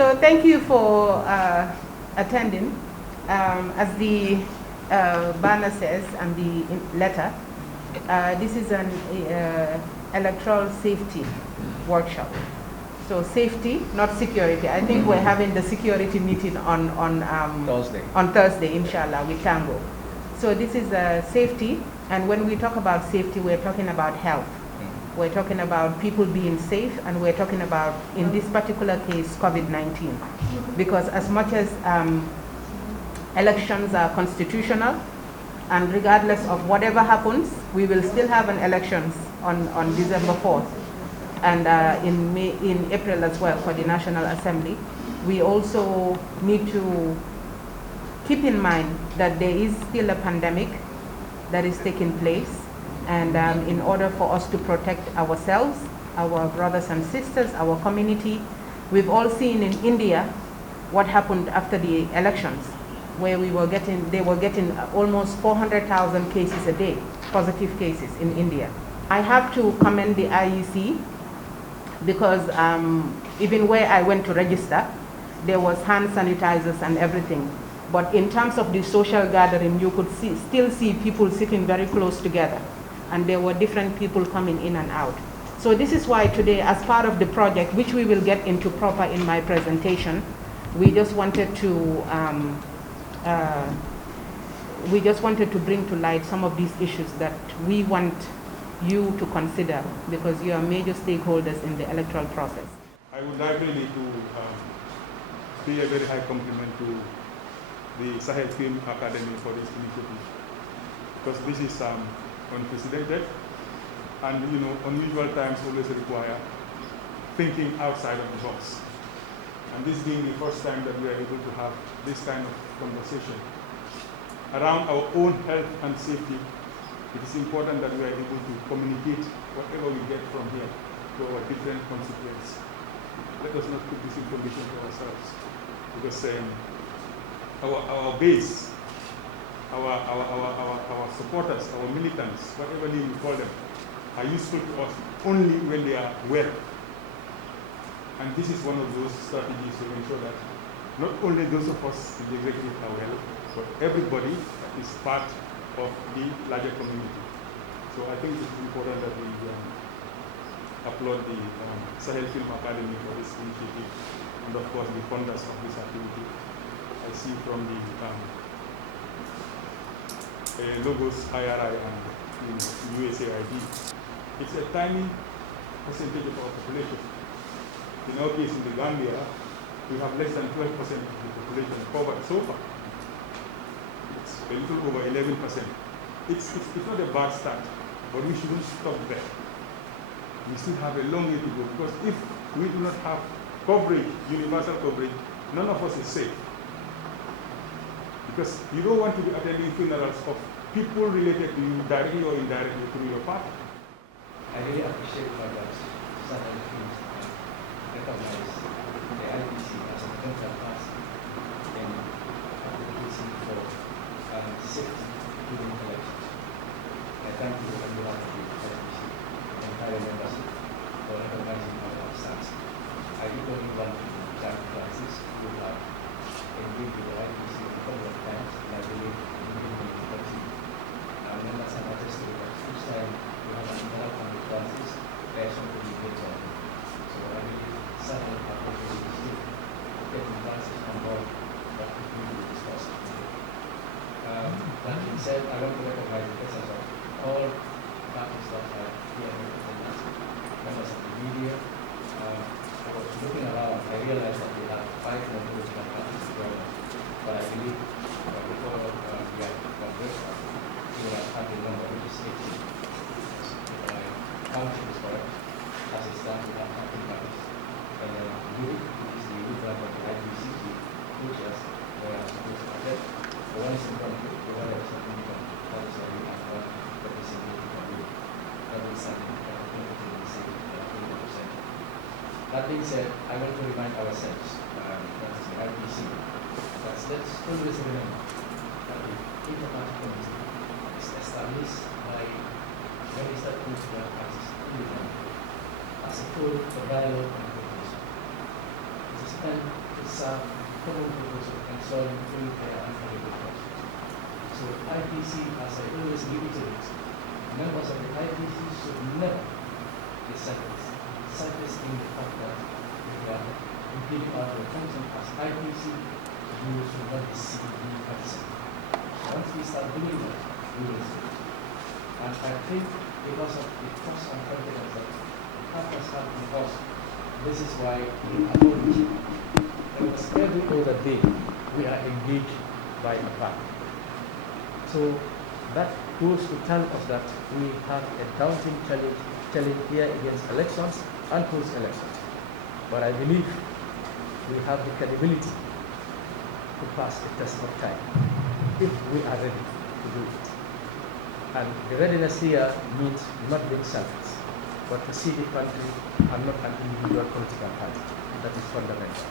So thank you for attending. As the banner says and the letter, this is an electoral safety workshop. So safety, not security. I think we're having the security meeting on Thursday, inshallah, with Tango. So this is safety, and when we talk about safety, we're talking about health. We're talking about people being safe, and we're talking about, in this particular case, COVID-19. Because as much as elections are constitutional, and regardless of whatever happens, we will still have an elections on December 4th, and in April as well for the National Assembly. We also need to keep in mind that there is still a pandemic that is taking place, and in order for us to protect ourselves, our brothers and sisters, our community, we've all seen in India what happened after the elections, where they were getting almost 400,000 cases a day, positive cases in India. I have to commend the IEC because even where I went to register, there was hand sanitizers and everything. But in terms of the social gathering, you could still see people sitting very close together, and there were different people coming in and out. So this is why today, as part of the project, which we will get into proper in my presentation, we just wanted to bring to light some of these issues that we want you to consider, because you are major stakeholders in the electoral process. I would like really to pay a very high compliment to the Sahel Film Academy for this initiative, because this is unprecedented, and unusual times always require thinking outside of the box. And this being the first time that we are able to have this kind of conversation around our own health and safety, it is important that we are able to communicate whatever we get from here to our different constituents. Let us not put this information to ourselves, because our base, our supporters, our militants, whatever name you call them, are useful to us only when they are well. And this is one of those strategies to ensure that not only those of us in the executive are well, but everybody is part of the larger community. So I think it's important that we applaud the Sahel Film Academy for this initiative, and of course the funders of this activity. I see from the logos IRI and USAID. It's a tiny percentage of our population. In our case in the Gambia, we have less than 12% of the population covered so far. It's a little over 11%. It's not a bad start, but we shouldn't stop there. We still have a long way to go, because if we do not have coverage, universal coverage, none of us is safe. Because you don't want to be attending funerals of people related to you directly or indirectly through your party. I really appreciate that Sahel Films recognize the IPC as a central task in advocacy for safety during elections. I thank you on behalf of the IPC and entire membership for recognizing our stance. I equally want to thank Francis, who have engaged with the IPC a couple of times, and I believe in the policy. Our members have attested that each time we have an interaction with Francis, there is something we get on. So I believe Sahel have also received getting Francis on board that we will discuss. That being said, I want to recognize the presence of all parties that are here in attendance, members of the media. I was looking around, I realized that we have 5 more political parties to join us, but I believe before we are breakfast, we will have a number which is 18. If my counting is correct, as it stands, we have 13 parties. And then you, which is the youth branch of the IPC, which is where I'm supposed to attend. The one is in country, the other is in income. That is why we have one representative from you. That is something that we can say 20%. That being said, I want to remind ourselves, that is the IPC, that let's always remember that the Interparty Committee is established by registered political parties in the country as a tool for dialogue and cooperation. It is meant to common purpose of ensuring free, fair, and credible elections. So IPC, as I always reiterate, members of the IPC should never be surfacing the fact that we are giving out the function as IPC, we should not be seeking partisan. Once we start doing that, we will see. And I think because of the trust and confidence that the partners have in us, this is why we acknowledge almost every other day we are engaged by a partner. So that goes to tell us that we have a daunting challenge here against elections and post-elections. But I believe we have the credibility to pass the test of time if we are ready to do it. And the readiness here means not being selfish, but to see the country and not an individual political party. That is fundamental.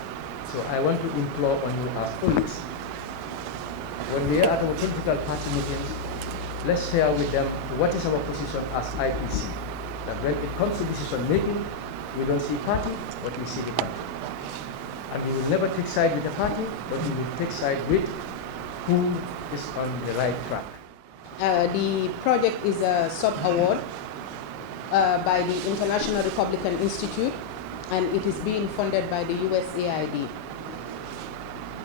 So I want to implore on you as colleagues, when we are at our political party meetings, let's share with them what is our position as IPC. That when it comes to decision making, we don't see party, but we see the country. And we will never take side with the party, but we will take side with who is on the right track. The project is a sub-award by the International Republican Institute, and it is being funded by the USAID.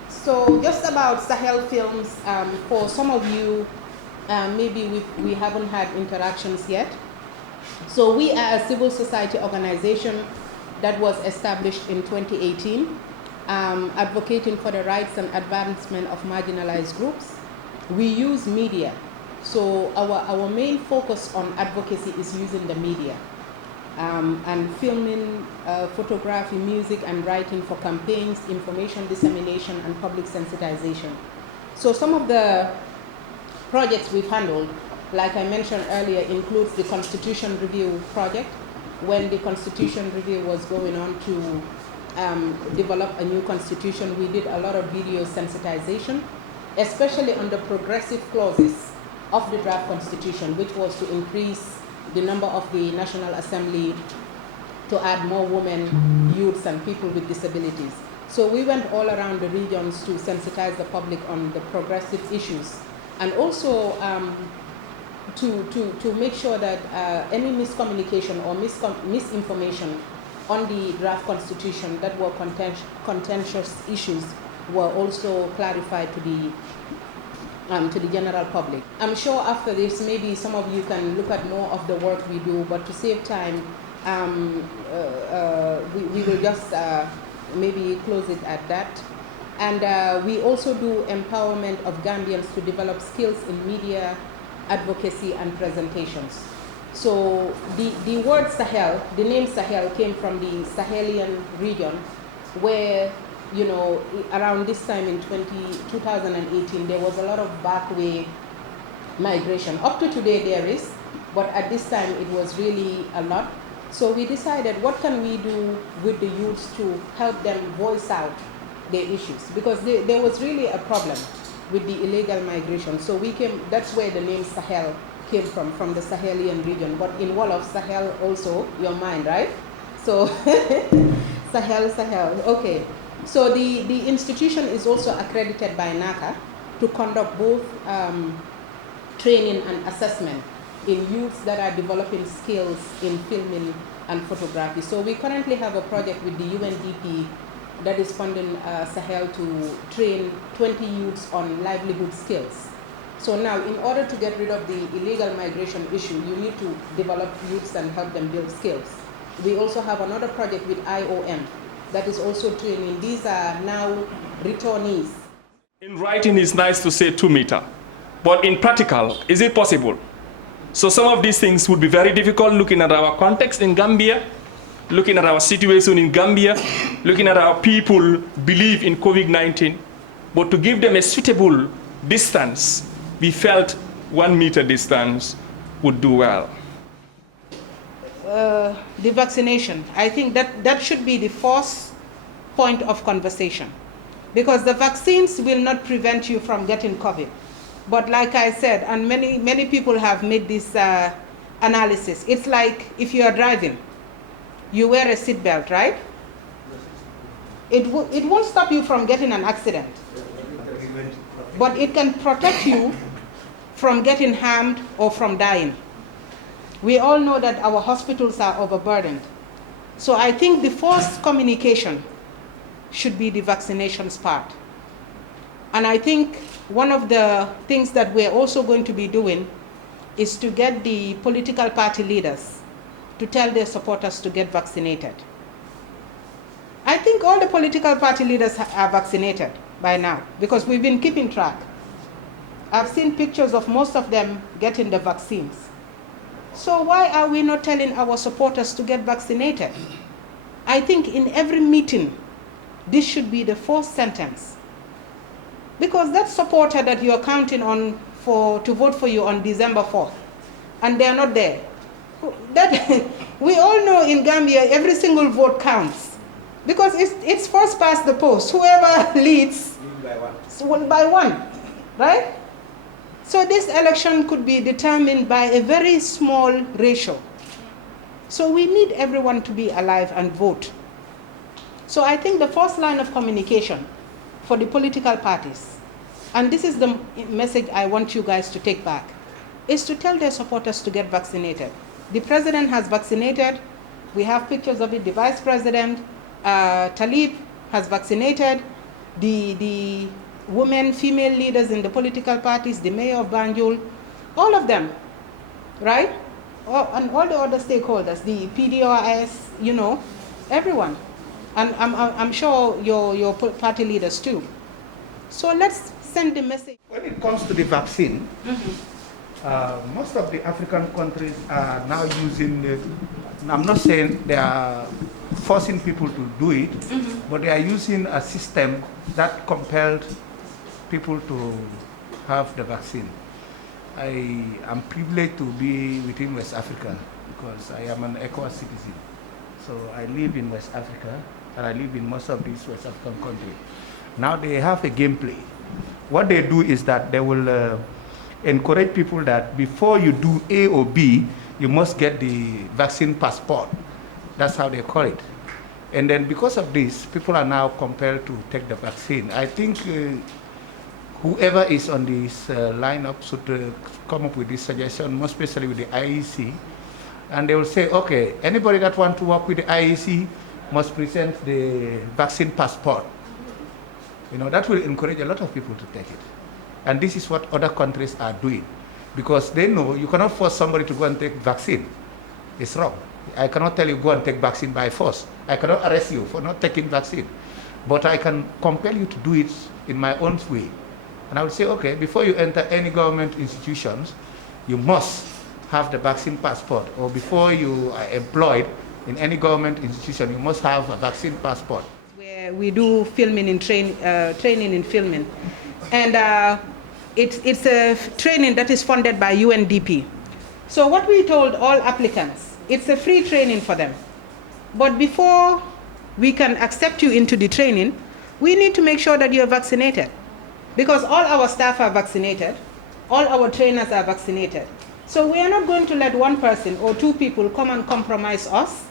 So just about Sahel films, for some of you, maybe we haven't had interactions yet. So we are a civil society organization that was established in 2018, advocating for the rights and advancement of marginalized groups. We use media. So our main focus on advocacy is using the media and filming, photography, music, and writing for campaigns, information dissemination, and public sensitization. So some of the projects we've handled, like I mentioned earlier, includes the Constitution Review project. When the Constitution Review was going on to develop a new constitution, we did a lot of video sensitization, especially on the progressive clauses of the draft constitution, which was to increase the number of the National Assembly, to add more women, youths, and people with disabilities. So we went all around the regions to sensitize the public on the progressive issues, and also to make sure that any miscommunication or misinformation on the draft constitution that were contentious issues were also clarified to the general public. I'm sure after this, maybe some of you can look at more of the work we do, but to save time, we will just maybe close it at that. And we also do empowerment of Gambians to develop skills in media, advocacy, and presentations. So the word Sahel, the name Sahel came from the Sahelian region, where, you know, around this time in 2018, there was a lot of backway migration. Up to today there is, but at this time it was really a lot. So we decided, what can we do with the youths to help them voice out their issues? Because there was really a problem with the illegal migration. So that's where the name Sahel came from the Sahelian region. But in Wolof, Sahel also, your mind, right? So Sahel, okay. So the institution is also accredited by NACA to conduct both training and assessment in youths that are developing skills in filming and photography. So we currently have a project with the UNDP that is funding Sahel to train 20 youths on livelihood skills. So now, in order to get rid of the illegal migration issue, you need to develop youths and help them build skills. We also have another project with IOM that is also training. These are now returnees. In writing, it's nice to say 2 meters, but in practical, is it possible? So some of these things would be very difficult, looking at our context in Gambia, looking at our situation in Gambia, looking at our people believe in COVID-19, but to give them a suitable distance, we felt 1 meter distance would do well. The vaccination, I think that should be the first point of conversation, because the vaccines will not prevent you from getting COVID. But like I said, and many people have made this analysis, it's like if you are driving, you wear a seatbelt, right? It won't stop you from getting an accident, but it can protect you from getting harmed or from dying. We all know that our hospitals are overburdened. So I think the first communication should be the vaccinations part. And I think one of the things that we're also going to be doing is to get the political party leaders to tell their supporters to get vaccinated. I think all the political party leaders are vaccinated by now because we've been keeping track. I've seen pictures of most of them getting the vaccines. So why are we not telling our supporters to get vaccinated? I think in every meeting, this should be the first sentence. Because that supporter that you're counting on to vote for you on December 4th, and they're not there. We all know in Gambia, every single vote counts. Because it's first past the post. Whoever leads by one, right? So this election could be determined by a very small ratio. So we need everyone to be alive and vote. So I think the first line of communication for the political parties, and this is the message I want you guys to take back, is to tell their supporters to get vaccinated. The president has vaccinated. We have pictures of it. The vice president, Talib, has vaccinated. The women, female leaders in the political parties, the mayor of Banjul, all of them, right? And all the other stakeholders, the PDOIS, everyone. And I'm sure your party leaders too. So let's send the message. When it comes to the vaccine, most of the African countries are now using it. I'm not saying they are forcing people to do it, but they are using a system that compelled people to have the vaccine. I am privileged to be within West Africa because I am an ECOWAS citizen. So I live in West Africa and I live in most of these West African countries. Now they have a gameplay. What they do is that they will encourage people that before you do A or B, you must get the vaccine passport. That's how they call it. And then because of this, people are now compelled to take the vaccine. I think whoever is on this lineup should come up with this suggestion, most especially with the IEC. And they will say, okay, anybody that wants to work with the IEC must present the vaccine passport. That will encourage a lot of people to take it. And this is what other countries are doing. Because they know you cannot force somebody to go and take vaccine. It's wrong. I cannot tell you go and take vaccine by force. I cannot arrest you for not taking vaccine. But I can compel you to do it in my own way. And I would say, okay, before you enter any government institutions, you must have the vaccine passport. Or before you are employed in any government institution, you must have a vaccine passport. Where we do filming in training in filming. And it's a training that is funded by UNDP. So what we told all applicants, it's a free training for them. But before we can accept you into the training, we need to make sure that you're vaccinated. Because all our staff are vaccinated, all our trainers are vaccinated. So we are not going to let one person or two people come and compromise us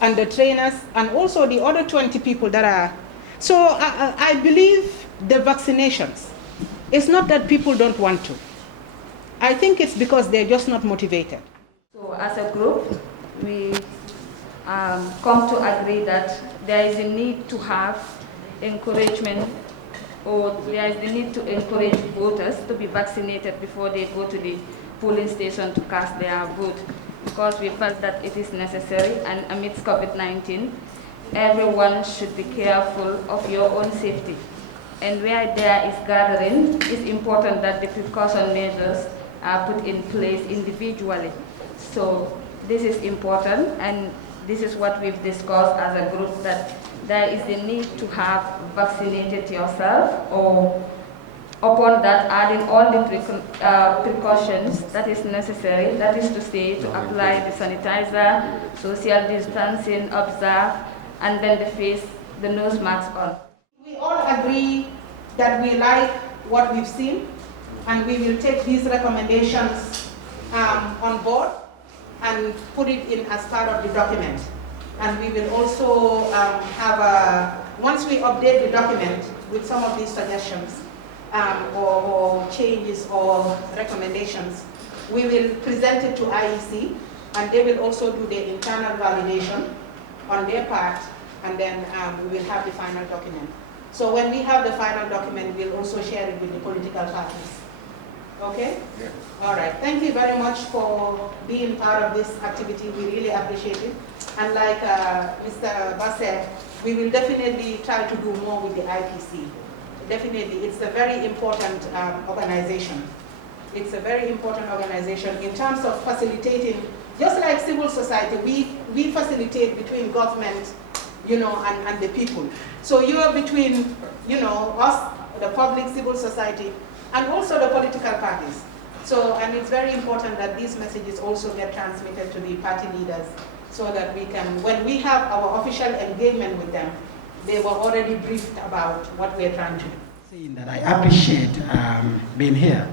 and the trainers and also the other 20 people that are. So I believe the vaccinations, it's not that people don't want to. I think it's because they're just not motivated. So as a group, we come to agree that there is a need to have encouragement, or there is the need to encourage voters to be vaccinated before they go to the polling station to cast their vote, because we felt that it is necessary, and amidst COVID-19, everyone should be careful of your own safety. And where there is gathering, it's important that the precaution measures are put in place individually. So this is important, and this is what we've discussed as a group, that there is a need to have vaccinated yourself, or upon that adding all the precautions that is necessary, that is to say, to apply the sanitizer, social distancing, observe, and then the nose mask on. We all agree that we like what we've seen, and we will take these recommendations on board and put it in as part of the document. And we will also have once we update the document with some of these suggestions or changes or recommendations, we will present it to IEC, and they will also do their internal validation on their part, and then we will have the final document. So when we have the final document, we'll also share it with the political parties. Okay? Yeah. All right. Thank you very much for being part of this activity. We really appreciate it. And like Mr. Bass said, we will definitely try to do more with the IPC. Definitely, it's a very important organization. It's a very important organization in terms of facilitating, just like civil society, we facilitate between government, you know, and the people. So you are between, you know, us, the public, civil society, and also the political parties. So, and it's very important that these messages also get transmitted to the party leaders so that we can, when we have our official engagement with them, they were already briefed about what we're trying to do. Saying that I appreciate being here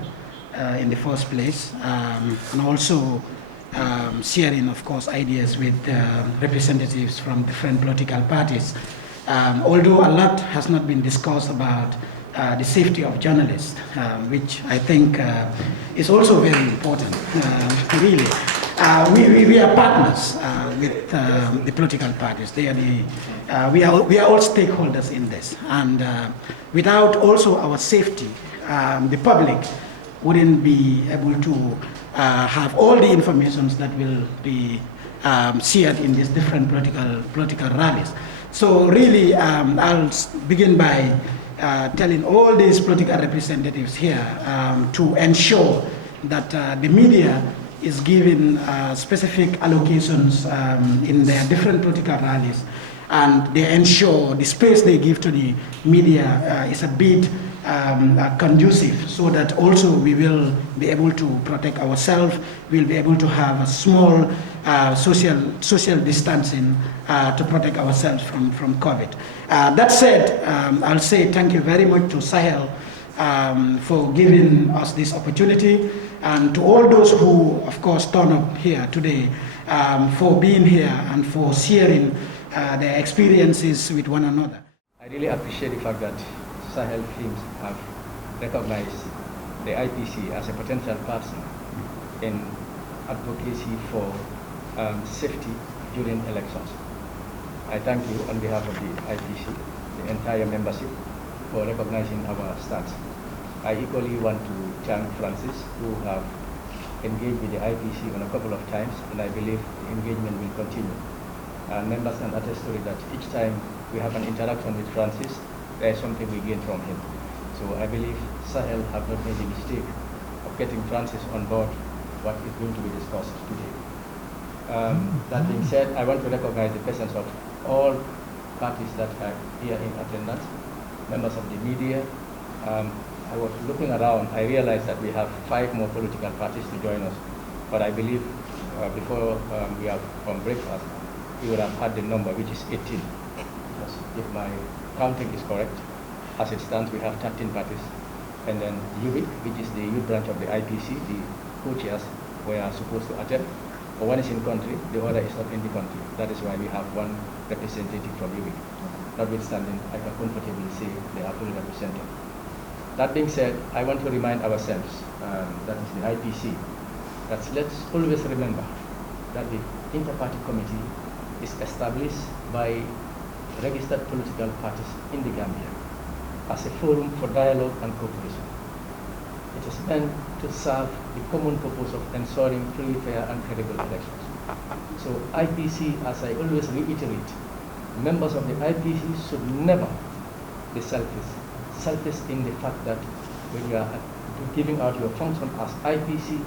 in the first place, and also sharing, of course, ideas with representatives from different political parties. Although a lot has not been discussed about the safety of journalists, which I think is also very important, really. We are partners with the political parties. They are we are all stakeholders in this, and without also our safety, the public wouldn't be able to have all the information that will be shared in these different political rallies. So really, I'll begin by telling all these political representatives here to ensure that the media is given specific allocations in their different political rallies, and they ensure the space they give to the media is a bit conducive, so that also we will be able to protect ourselves, we'll be able to have a small social distancing to protect ourselves from COVID. That said, I'll say thank you very much to Sahel for giving us this opportunity, and to all those who, of course, turn up here today, for being here and for sharing their experiences with one another. I really appreciate the fact that Sahel Films have recognized the IPC as a potential partner in advocacy for safety during elections. I thank you on behalf of the IPC, the entire membership, for recognizing our stance. I equally want to thank Francis, who have engaged with the IPC on a couple of times, and I believe the engagement will continue. Members can attest to it that each time we have an interaction with Francis, there is something we gain from him. So I believe Sahel have not made a mistake of getting Francis on board what is going to be discussed today. That being said, I want to recognize the presence of all parties that are here in attendance, members of the media. I was looking around, I realized that we have 5 more political parties to join us, but I believe before we have from breakfast, we would have had the number, which is 18. Because if my counting is correct, as it stands, we have 13 parties. And then UBIC, which is the youth branch of the IPC, the co-chairs were supposed to attend. But one is in country, the other is not in the country. That is why we have one representative from UBIC. Notwithstanding, I can comfortably say they are fully represented. That being said, I want to remind ourselves, that is the IPC, that let's always remember that the Interparty Committee is established by registered political parties in the Gambia as a forum for dialogue and cooperation. It is meant to serve the common purpose of ensuring free, fair, and credible elections. So IPC, as I always reiterate, members of the IPC should never be selfish in the fact that when you are giving out your function as IPC,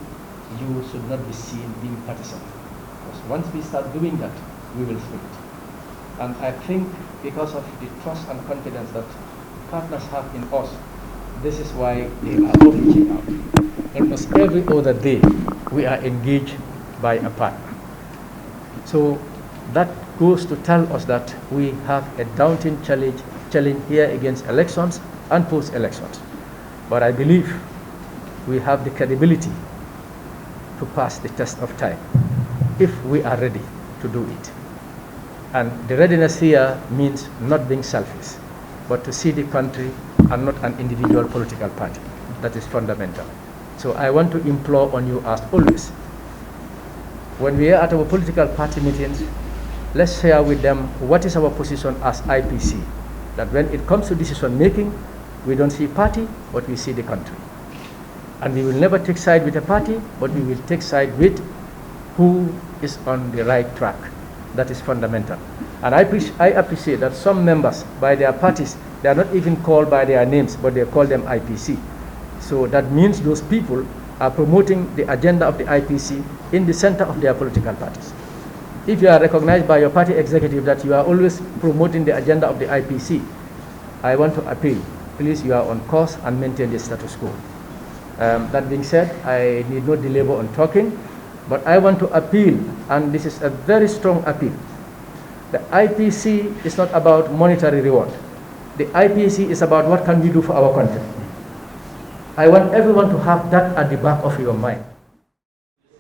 you should not be seen being partisan. Because once we start doing that, we will split. And I think because of the trust and confidence that partners have in us, this is why they are all reaching out. Almost every other day, we are engaged by a partner. So that goes to tell us that we have a daunting challenge here against elections and post-elections. But I believe we have the credibility to pass the test of time if we are ready to do it. And the readiness here means not being selfish, but to see the country and not an individual political party. That is fundamental. So I want to implore on you as always, when we are at our political party meetings, let's share with them what is our position as IPC. That when it comes to decision making, we don't see party, but we see the country. And we will never take side with a party, but we will take side with who is on the right track. That is fundamental. And I appreciate that some members, by their parties, they are not even called by their names, but they call them IPC. So that means those people are promoting the agenda of the IPC in the center of their political parties. If you are recognized by your party executive that you are always promoting the agenda of the IPC, I want to appeal, please, you are on course and maintain the status quo. That being said, I need not belabor on talking, but I want to appeal, and this is a very strong appeal. The IPC is not about monetary reward. The IPC is about what can we do for our country. I want everyone to have that at the back of your mind.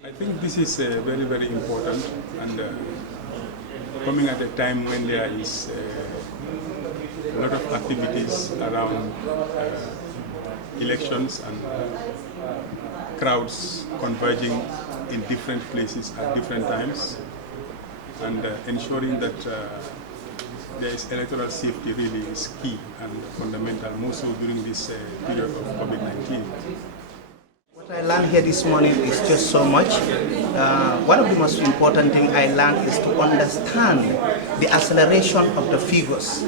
I think this is very, very important, and coming at a time when there is a lot of activities around elections and crowds converging in different places at different times, and ensuring that there is electoral safety really is key and fundamental, more so during this period of COVID-19. What I learned here this morning is just so much. One of the most important things I learned is to understand the acceleration of the figures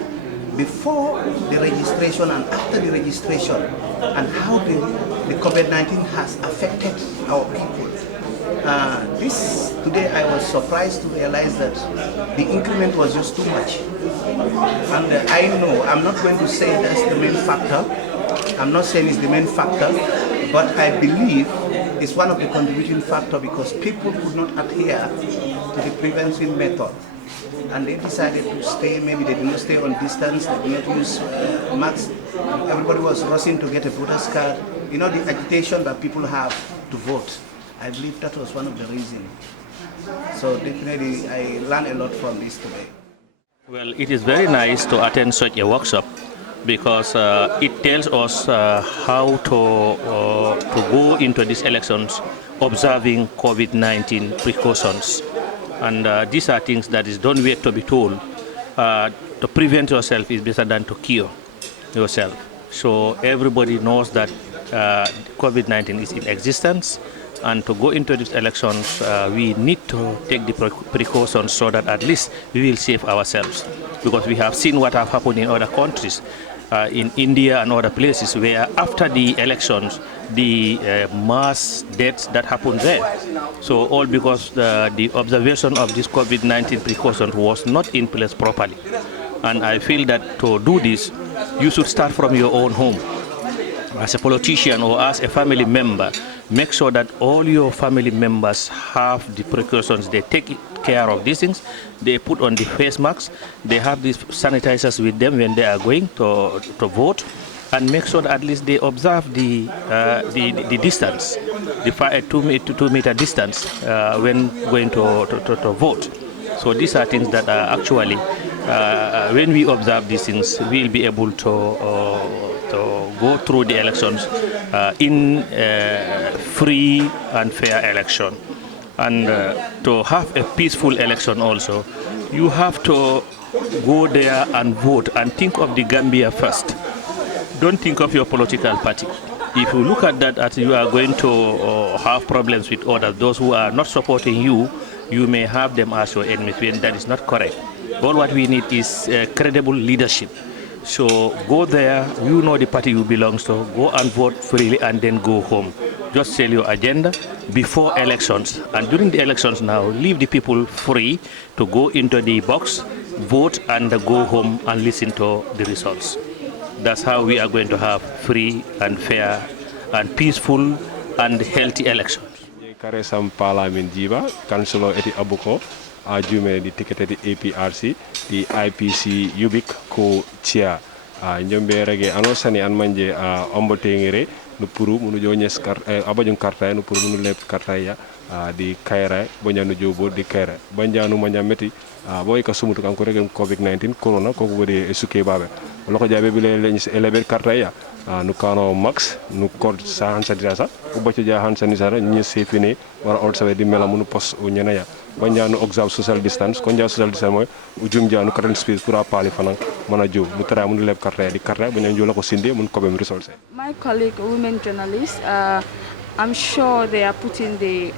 before the registration and after the registration, and how the COVID-19 has affected our people. Today I was surprised to realize that the increment was just too much. And I know, I'm not going to say that's the main factor. I'm not saying it's the main factor, but I believe it's one of the contributing factors because people could not adhere to the prevention method. And they decided to stay, maybe they did not stay on distance, they did not use masks. Everybody was rushing to get a voter's card. You know, the agitation that people have to vote. I believe that was one of the reasons. So definitely I learned a lot from this today. Well, it is very nice to attend such a workshop because it tells us how to go into these elections observing COVID-19 precautions. And these are things that is don't wait to be told. To prevent yourself is better than to cure yourself. So everybody knows that COVID-19 is in existence, and to go into these elections, we need to take the precautions so that at least we will save ourselves. Because we have seen what have happened in other countries, in India and other places, where after the elections, the mass deaths that happened there. So all because the observation of this COVID-19 precaution was not in place properly. And I feel that to do this, you should start from your own home. As a politician or as a family member, make sure that all your family members have the precautions. They take care of these things. They put on the face masks. They have these sanitizers with them when they are going to vote, and make sure that at least they observe the distance, the 2 meter distance when going to vote. So these are things that are actually, when we observe these things, we'll be able to go through the elections in free and fair election. And to have a peaceful election also, you have to go there and vote and think of the Gambia first. Don't think of your political party. If you look at that as you are going to have problems with others, those who are not supporting you, you may have them as your enemies, when that is not correct. All what we need is credible leadership. So go there, you know the party you belong to, go and vote freely and then go home. Just tell your agenda before elections. And during the elections now, leave the people free to go into the box, vote, and go home and listen to the results. That's how we are going to have free and fair and peaceful and healthy elections. Kare sam Parliament Jiba, Councilor Eti Abuko, Jume di ticket di APRC, di IPC Ubik ko chair. Njombe rege anosani an manje ombotengere no puru munu jo nyes kar abajun karta no puru munu lep karta ya di kaira bonya no jobo di kaira banja no manya meti boy ka sumutu kan ko regen covid-19 corona ko wodi suke babe loko jabe bi le elebe karta ya nu kano max nu kod sa han sanitasa ko bacci ja han sanitasa ni sefini wara ol sabe di mela munu pos o nyana ya banja no observe social distance ko ja social distance moy ujum ja no current space pour apali fanan mana jo mu tara munu leb karta di karta bonya jo lako sinde mun ko bem resource. My colleague, women journalists, I'm sure they are putting the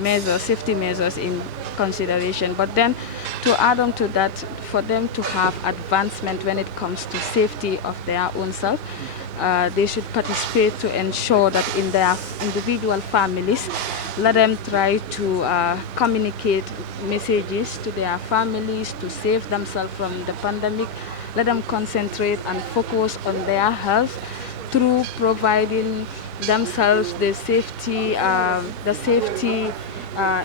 measures, safety measures in consideration. But then to add on to that, for them to have advancement when it comes to safety of their own self, they should participate to ensure that in their individual families, let them try to communicate messages to their families to save themselves from the pandemic. Let them concentrate and focus on their health through providing themselves the safety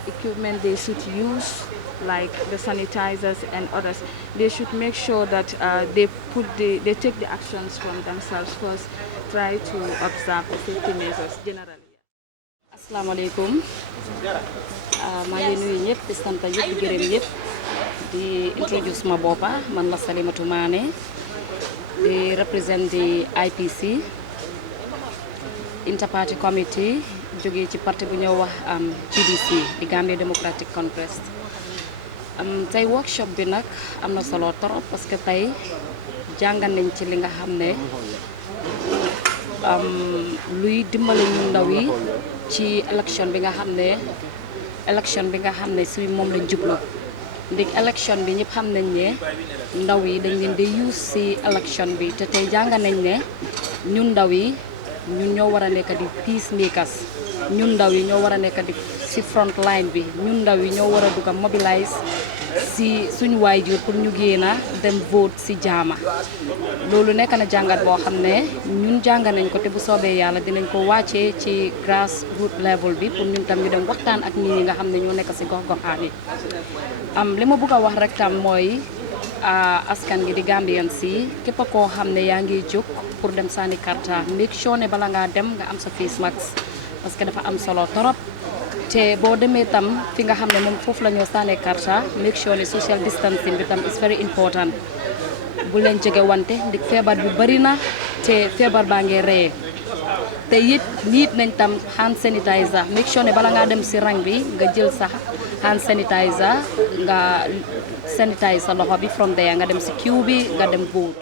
equipment they should use, like the sanitizers and others. They should make sure that they take the actions from themselves first, try to observe the safety measures generally. Assalamu alaikum. maa ngi nuyu ñëpp di sant ñëpp di gërëm ñëpp di introduce ma boppa man la Salimatu Mané di represent the IPC Interparty Committee jóge ci parti bu ñëw wax GDC di Gambia Democratic Congress. Tey workshop bi nag am na solo trop parce que tey jàngal nañ ci li nga xam ne luy dimbale ñu ndaw yi ci élection bi nga xam ne si moom lañ jublu ndig élection bi ñëpp xam nañ ne ndaw yi dañ leen di use si élection bi te tey jàngal nañ ne ñun ndaw yi ñun ñoo war a nekk di peacemakers ñun ndaw yi ñoo war a nekk di si front line bi ñun ndaw yi ñoo war a dugg mobilize si suñu waajur pour ñu génna dem vote si jaama loolu nekk na jàngat boo xam ne ñun jàngat nañ ko te bu soobee yàlla dinañ ko wàccee ci grassroots level bi pour ñun tam ñu dem waxtaan ak nit ñi nga xam ne ñoo nekk si gox-goxaan yi li ma bëgg a wax rek tam mooy askan gi di Gambians yi képp koo xam ne yaa ngi jóg pour dem sànni karta make sure ne bala ngaa dem nga am sa face mask parce que dafa am solo torop te boo demee tam fi nga xam ne moom foofu la ñoo sànnee karta make sure ne social distancing bi tam is very important bu leen jege wante ndik feebar bi bari na te feebar baa ngi reye te it niit nañ tam hand sanitizer make sure ne bala ngaa dem si rang bi nga jël sax hand sanitizer nga sanitize sa loxo bi from there nga dem si queue bi nga dem vote